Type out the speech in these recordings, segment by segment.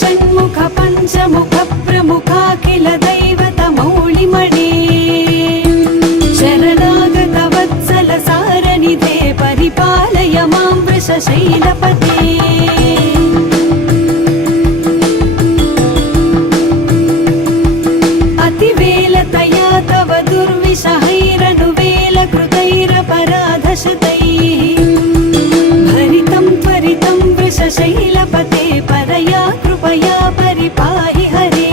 षण्मुख पञ्चमुख प्रमुखाखिल दैवतमौलिमणे शरणागत वत्सल सारनिधे परिपालय मां वृषशैलपते अतिवेलतया तव दुर्विषहैरनुवेलकृतैरपराधशतैः भरितं त्वरितं वृषशैलपते परया कृपया परिपाहि हरे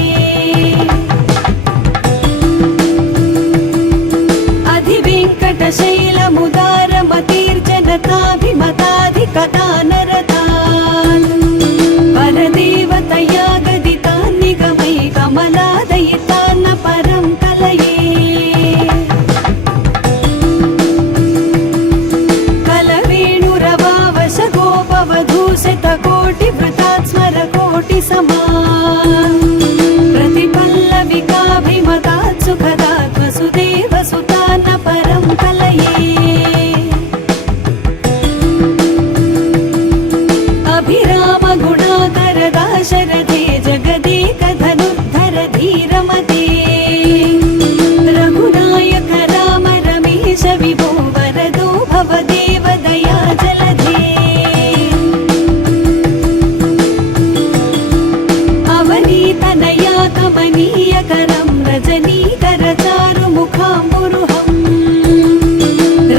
अधिवेङ्कटशैलमुदारमतिर्जनताभिमताधिकदानरतान् परदेवतया गदितान् निगमै कमलादयितान्न परं कलये कलवेणुरवावश गोपवधूषितकोटिवृतात् स्मरकोटिसमान् प्रतिपल्लविकाभिमतात् सुखदात् वसुदेवसुतान्न परं कलये अभिरामगुणाकरदाशरथे जगदेकधनुर्धर धीरमते रघुनायक राम रमेश विभो वरदो भवदेव दया जलधे अवनीतनया कमनीयकरं रजनीकरचारुमुखाम्बुरुहं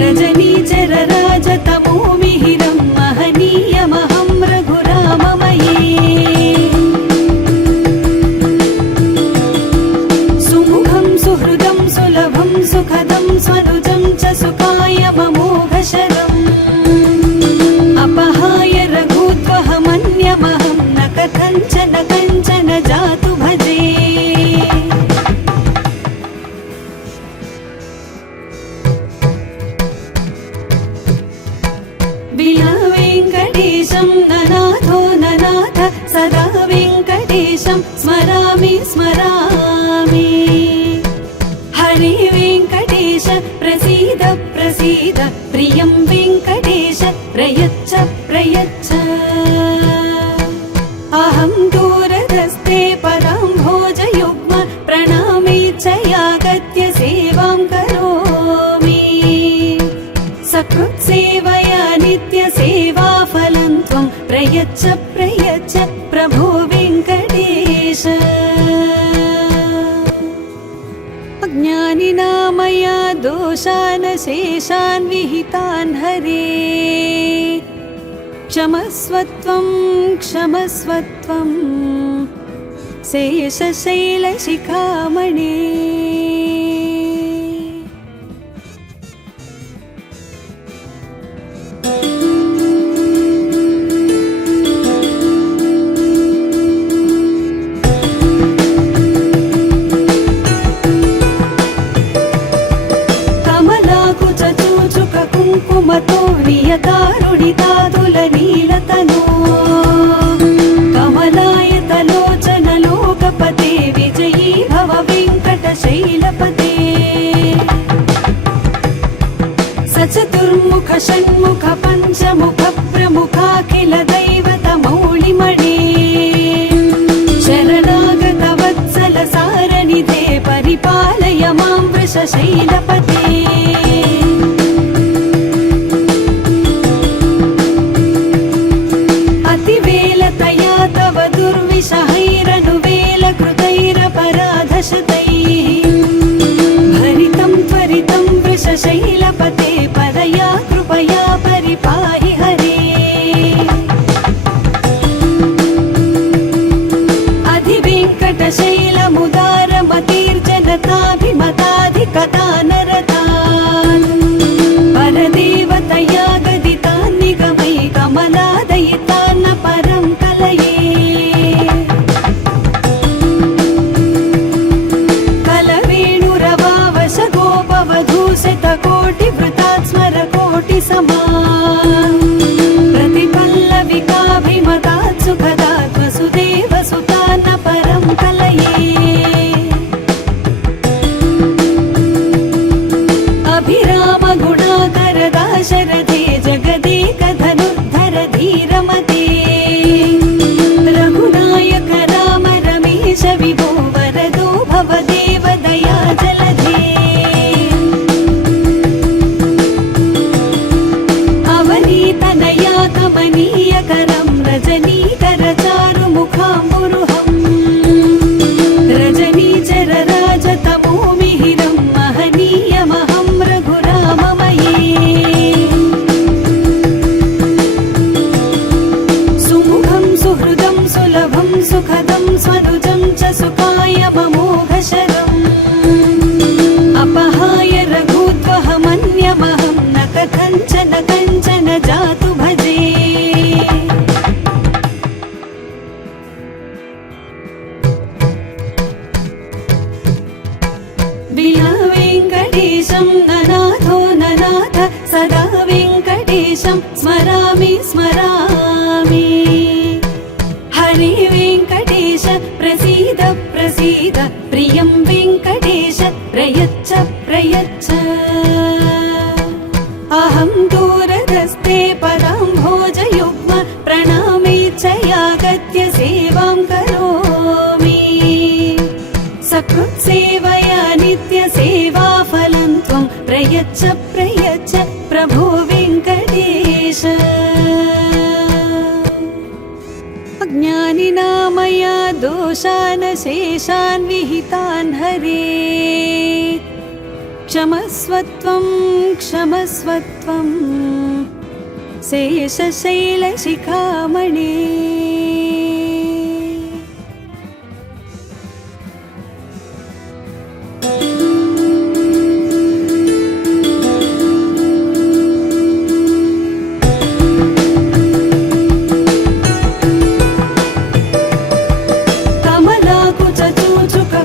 रजनीचरराजतमोमिहिरं महनीयमहं रघुराममये सुमुखं सुहृदं सुलभं सुखदं स्वनुजं च सुखायममोघशरम् अपहाय रघुत्वहमन्यमहं न कथञ्चन कञ्चन जातु भजे विना वेङ्कटेशं ननाथो ननाथ सदा वेङ्कटेशं स्मरामि स्मरामि हरे वेङ्कटेश प्रसीद प्रसीद प्रियं वेङ्कटेश प्रयच्छ प्रयच्छ अहं दूरदस्ते पदाम्भोजयुग्म प्रणामे च यागत्य सेवां करोमि सकृत्सेवया नित्यसेवाफलं त्वं प्रयच्छ प्रयच्छ प्रभो वेङ्कटेश अज्ञानिना मया दोषान् शेषान् विहितान् हरे क्षमस्वत्वं क्षमस्वत्वं शेषशैलशिखामणे कुङ्कुमतो नियतारुणितादुलनीलतनो कमलायतलोचन लोकपते विजयी भव वेङ्कटशैलपते सचतुर्मुख षण्मुख पञ्चमुख प्रमुखाखिल दैवतमौलिमणे शरणागत वत्सल सारनिधे परिपालय मां वृषशैलपते अतिवेलतया तव दुर्विषहैरनुवेलकृतैरपराधशतैः भरितं त्वरितं वृषशैलपते परया कृपया परिपाहि हरे अधिवेङ्कटशैलमुदारमतिर्जनताभिमताधिकदानरतान् परदेवतया गदितान् निगमै कमलादयितान्न परं कलये कलवेणुरवावश गोपवधूषितकोटिवृतात् स्मरकोटिसमान् प्रतिपल्लविकाभिमतात् सुखदात् वसुदेवसुतान्न परं कलये अभिरामगुणाकरदाशरथे जगदेकधनुर्धर धीरमते रघुनायक रजनीकरं रजनीकरचारुमुखाम्बुरुहम् रजनीचरराजतमोमिहिरं महनीयमहं रघुराममये सुमुखं सुहृदं सुलभं सुखदं स्वनुजं च सुखायममोघशरम् अपहाय रघुत्वहमन्यमहं न कथञ्चन कञ्चन जातु भजे विना वेङ्कटेशं ननाथो ननाथ सदा वेङ्कटेशं स्मरामि स्मरामि हरे वेङ्कटेश प्रसीद प्रसीद प्रियं वेङ्कटेश प्रयच्छ प्रयच्छ अहं दूरदस्ते पदाम्भोजयुग्म प्रणामे च यागत्य सेवां करोमि सकृत्सेवया नित्यसेवाफलं त्वं प्रयच्छ प्रयच्छ प्रभो वेङ्कटेश अज्ञानिना मया दोषान् शेषान् विहितान् हरे क्षमस्वत्वं क्षमस्वत्वं शेषशैलशिखामणे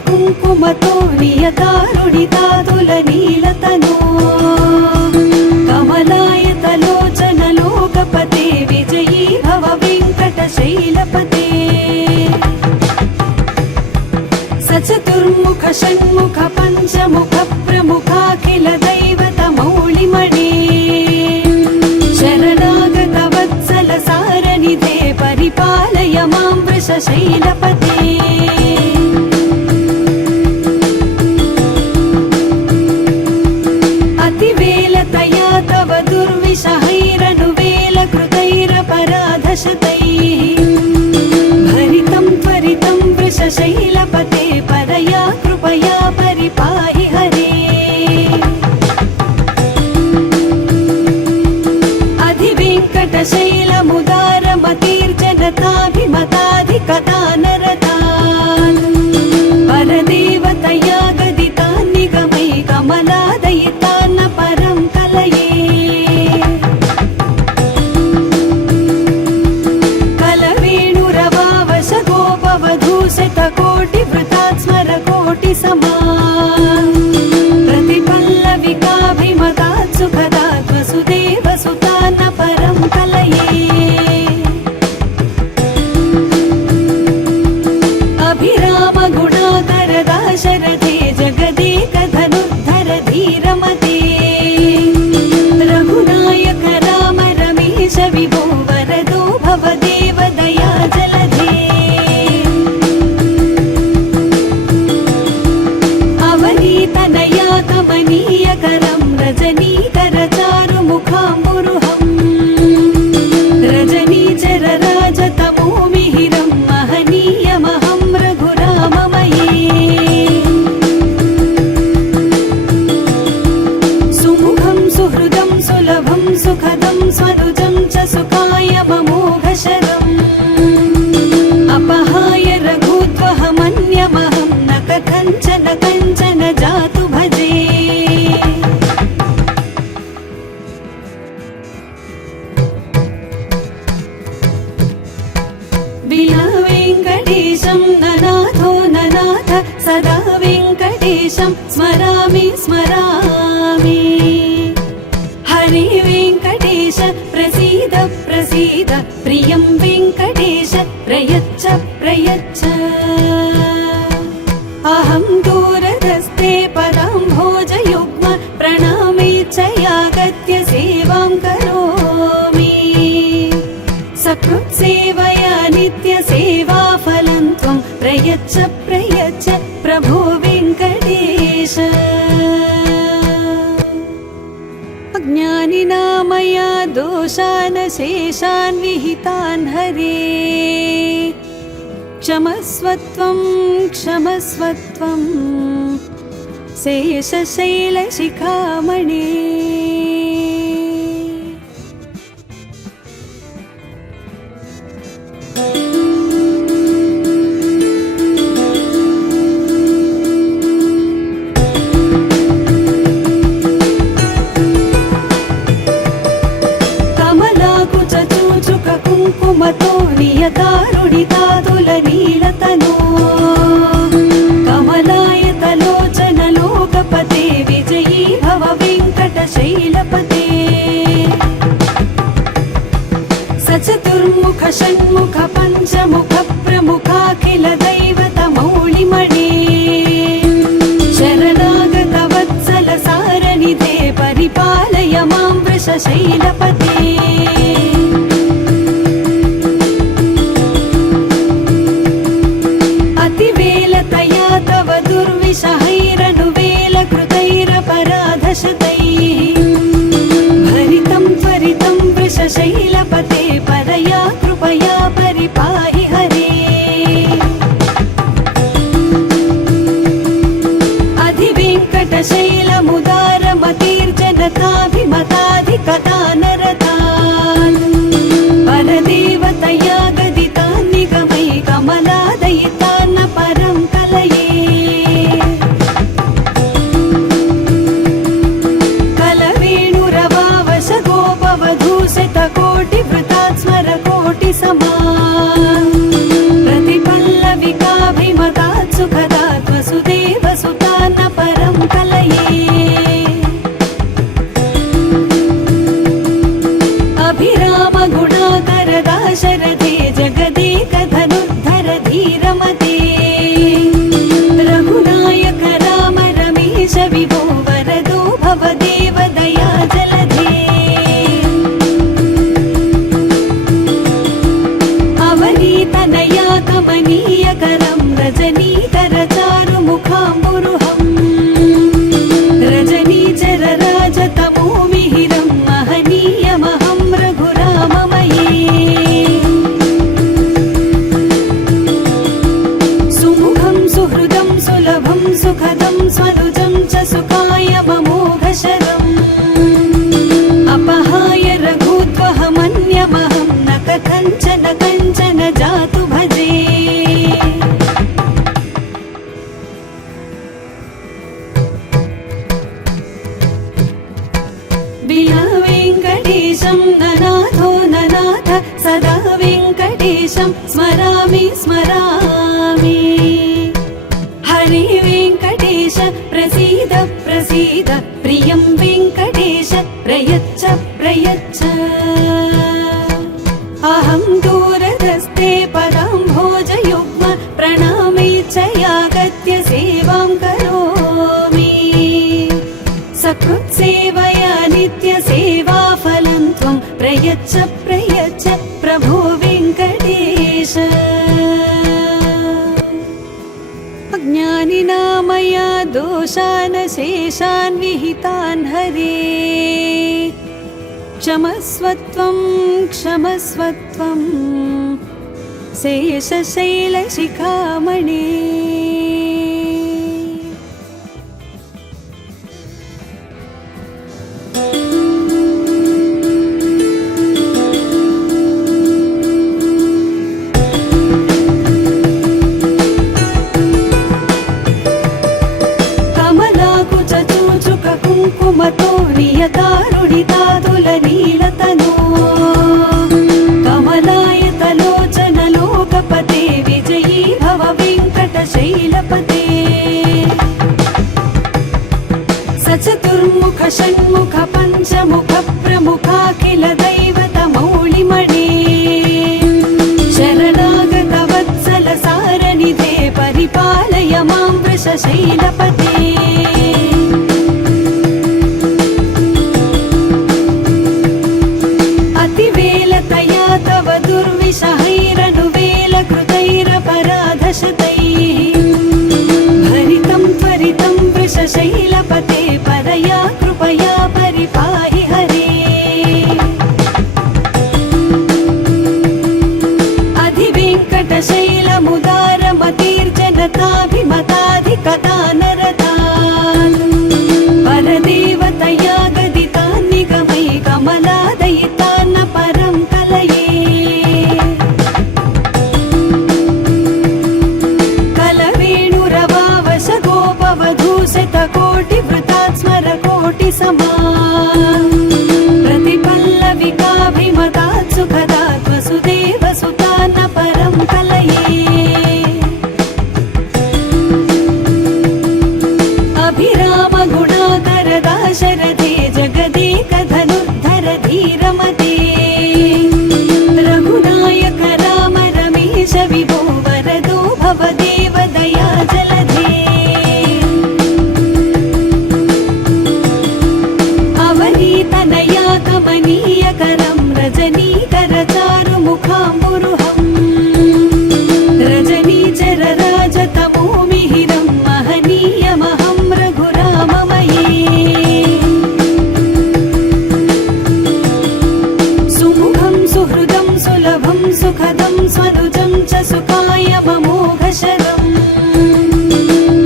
कुङ्कुमतो नियतारुणितातुलनीलतनो कमलायतलोचनलोकपते विजयी भव वेङ्कटशैलपते सचतुर्मुख षण्मुख पञ्चमुख प्रमुखाखिल दैवतमौलिमणे शरणागत वत्सल सारनिधे परिपालय मां वृषशैलपते भरितं त्वरितं वृषशैलपते परया कृपया परिपाहि हरे अधिवेङ्कटशैलमुदारमतिर्जनताभिमताधिकदानरतान् परदेवतया गदितान् निगमै कमलादयितान् परं कलये कोटिवृतात् स्मर कोटिसमान् प्रतिपल्लविकाभिमतात् सुखदात् वसुदेव सुतान् परं कलये अभिराम गुणाकर दाशरथे जगदेकधनुद्धर धीरमते रघुनायक राम रमेश विभो वरदो भवदेव दया जलधे तनया कमनीयकरं रजनीकरचारुमुखाम्बुरुहम् रजनीचरराजतमोमिहिरं महनीयमहं रघुराममये सुमुखं सुहृदं सुलभं सुखदं स्वनुजं च सुखायममोघशरम् अपहाय रघुत्वहमन्यमहं न कथञ्चन कञ्चन जातु भजे विना वेङ्कटेशं ननाथो ननाथ सदा वेङ्कटेशं स्मरामि स्मरामि हरे वेङ्कटेश प्रसीद प्रसीद प्रियं वेङ्कटेश प्रयच्छ प्रयच्छ अहं दूरदस्ते पदाम्भोजयुग्म प्रणामे च यागत्य सेवां करोमि सकृत्सेवया नित्यसेवाफलं त्वं प्रयच्छ प्रयच्छ प्रभो वेङ्कटेश अज्ञानिना मया दोषान् शेषान् विहितान् हरे क्षमस्वत्वं क्षमस्वत्वं शेषशैलशिखामणे కుంకుమతో నియతారుణితాదుల నీలతనో కమలాయతలోచన లోకపతే విజయీ భవ వెంకటశైలపతే సచతుర్ముఖ షణ్ముఖ పంచముఖ ప్రముఖాఖిల దైవత మౌళిమణే శరణాగత వత్సల సారనిధే పరిపాలయ మాం వృషశైలపతే भरितं त्वरितं वृषशैलपते परया कृपया परिपाहि हरे अधिवेङ्कटशैलमुदारमतिर्जनताभिमताधिकतानरतान् परदेवतया गदितान् निगमै कमलादयितान्न परं कलये कोटिवृतात् स्मर कोटिसमा प्रतिपल्लविकाभिमतात् सुखदात् वसुदेवसुतान्न परं कलये अभिरामगुणाकर दाशरथे जगदेकधनुर्धर धीरमते रघुनायक राम रमेश विभो वरदो भवदेव दया जलधे तनया कमनीयकरं रजनीकर चारुमुखाम्बुरुहं रजनीचर राजतमो मिहिरं महनीयमहं रघुराममये सुमुखं सुहृदं सुलभं सुखदं स्वनुजं च सुखायममोघशरम् अपहाय रघुत्वहमन्यमहं न कथञ्चन कञ्चन जातु भजे विना वेङ्कटेशं ननाथो ननाथ सदा वेङ्कटेशं स्मरामि स्मरामि हरे वेङ्कटेश प्रसीद प्रसीद प्रियं वेङ्कटेश प्रयच्छ प्रयच्छ अहं दूरधस्ते पदाम्भोजयुग्म प्रणामेच्छयागत्य सेवां करोमि सकृत्सेवया नित्यसेवाफलं त्वं प्रयच्छ प्रयच्छ प्रभो वेङ्कटेश अज्ञानिना मया दोषान् शेषान् विहितान् हरे क्षमस्वत्वं क्षमस्वत्वं शेषशैलशिखामणे कमलाकुचूचुक कुङ्कुमतो नियतारुणितादुल नीलतनो कमलायतलोचन लोकपते विजयी भव वेङ्कटशैलपते सचतुर्मुख षण्मुख पञ्चमुख प्रमुखाखिल दैवत मौळिमणे शरणागत वत्सल सारनिधे परिपालय मां वृषशैलपते भरितं त्वरितं वृषशैलपते परया कृपया परिपाहि हरे धीरमते रघुनायक राम रमेश विभो वरदो भवदेव दया जलधे अवनीतनया कमनीयकरं रजनीकर चारुमुखाम्बुरुहं रजनीचर राजतमो मिहिरं महनीयमहं रघुराममये सुमुखं सुहृदं सुलभं सुखदं स्वनुजं च सुखाय ममोघशरम्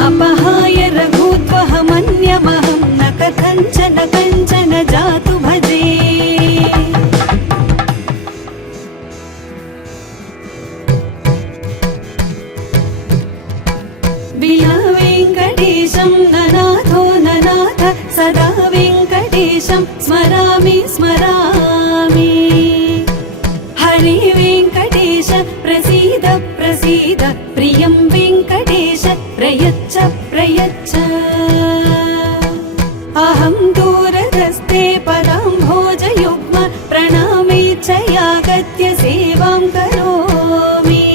अपहाय रघुत्वहमन्यमहं न कथञ्चन कञ्चन जातु भजे विना वेङ्कटेशं ननाथो ननाथ सदा वेङ्कटेशं स्मरामि स्मरामि हरे वेङ्कटेश प्रसीद प्रसीद प्रियं वेङ्कटेश प्रयच्छ प्रयच्छ अहं दूरधस्ते पदाम्भोजयुग्म प्रणामेच्छयागत्य सेवां करोमि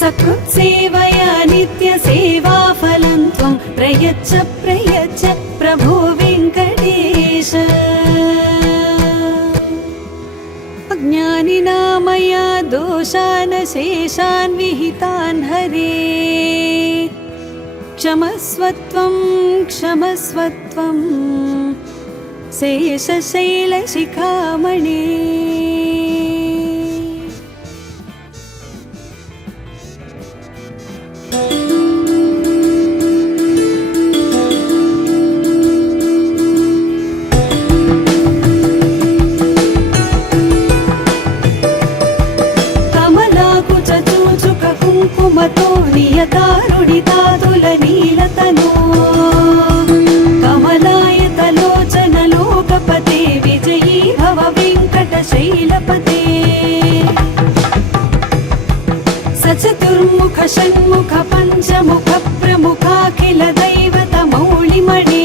सकृत्सेवया नित्यसेवाफलं त्वं प्रयच्छ प्रयच्छ प्रभो वेङ्कटेश अज्ञानिना मया दोषान् शेषान् विहितान् हरे क्षमस्वत्वं क्षमस्वत्वं शेषशैलशिखामणे कुङ्कुमतो नियतारुणितातुलनीलतनो कमलायतलोचन लोकपते विजयी भव वेङ्कटशैलपते सचतुर्मुख षण्मुख पञ्चमुख प्रमुखाखिल दैवतमौलिमणे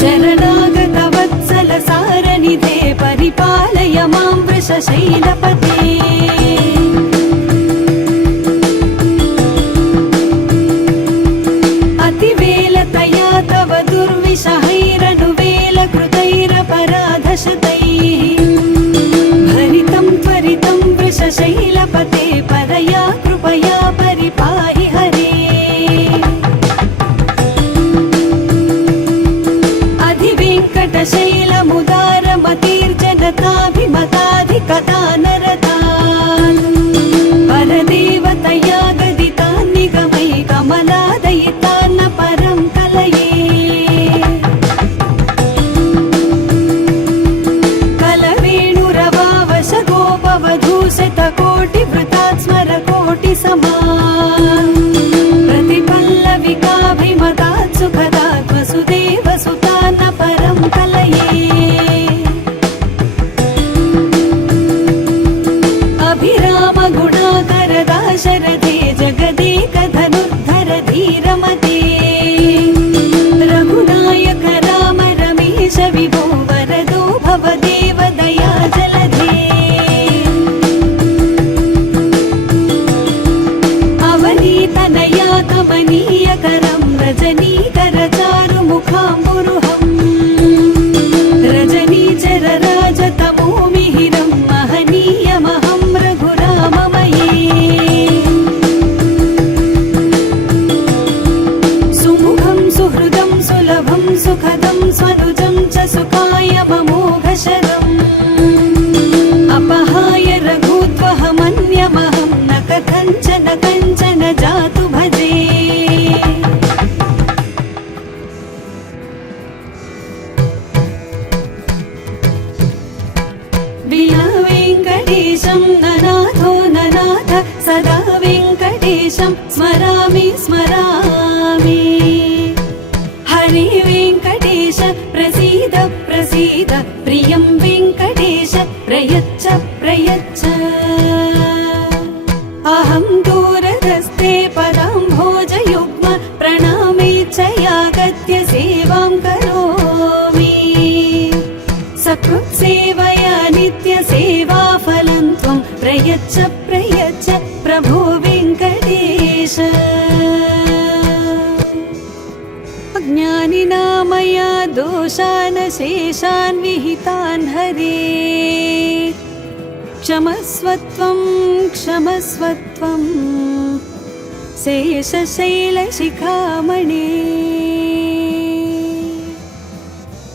शरणागत वत्सल सारनिधे परिपालय मां वृषशैलपते तव दुर्विषहैरनुवेलकृतैरपराधशतैः भरितं त्वरितं वृषशैलपते परया कृपया परिपाहि हरे अधिवेङ्कटशैलमुदारमतीर्जनताभिमताधिकदानरतान् परदेवतया गदितान् निगमै कमलादयितान्न परं कलये कोटिवृतात् स्मरकोटिसमा प्रतिपल्लविकाभिमतात् सुखदात् वसुदेवसुतान्न परं कलये अभिरामगुणाकर दाशरथे जगदेकधनुर्धर धीरमते रघुनायक राम रमेश विभो वरदो भवदेव दया जलधे तनया कमनीयकरं रजनीकर चारुमुखाम्बुरुहं रजनीचर राजतमो मिहिरं महनीयमहं रघुराममये सुमुखं सुहृदं सुलभं सुखदं स्वनुजं च सुखाय ममोघशरम् अपहाय रघुत्वहमन्यमहं न कथञ्चन कञ्चन जातु भजे विना वेङ्कटेशं ननाथो ननाथ सदा वेङ्कटेशं स्मरामि स्मरामि हरे वेङ्कटेश प्रसीद प्रसीद प्रियं वेङ्कटेश प्रयच्छ प्रयच्छ अहं दूरधस्ते पदाम्भोजयुग्म प्रणामेच्छयागत्य सेवां करोमि शेष अज्ञानिना मया दोषान् शेषान् विहितान् हरे क्षमस्वत्वं क्षमस्वत्वं शेषशैलशिखामणे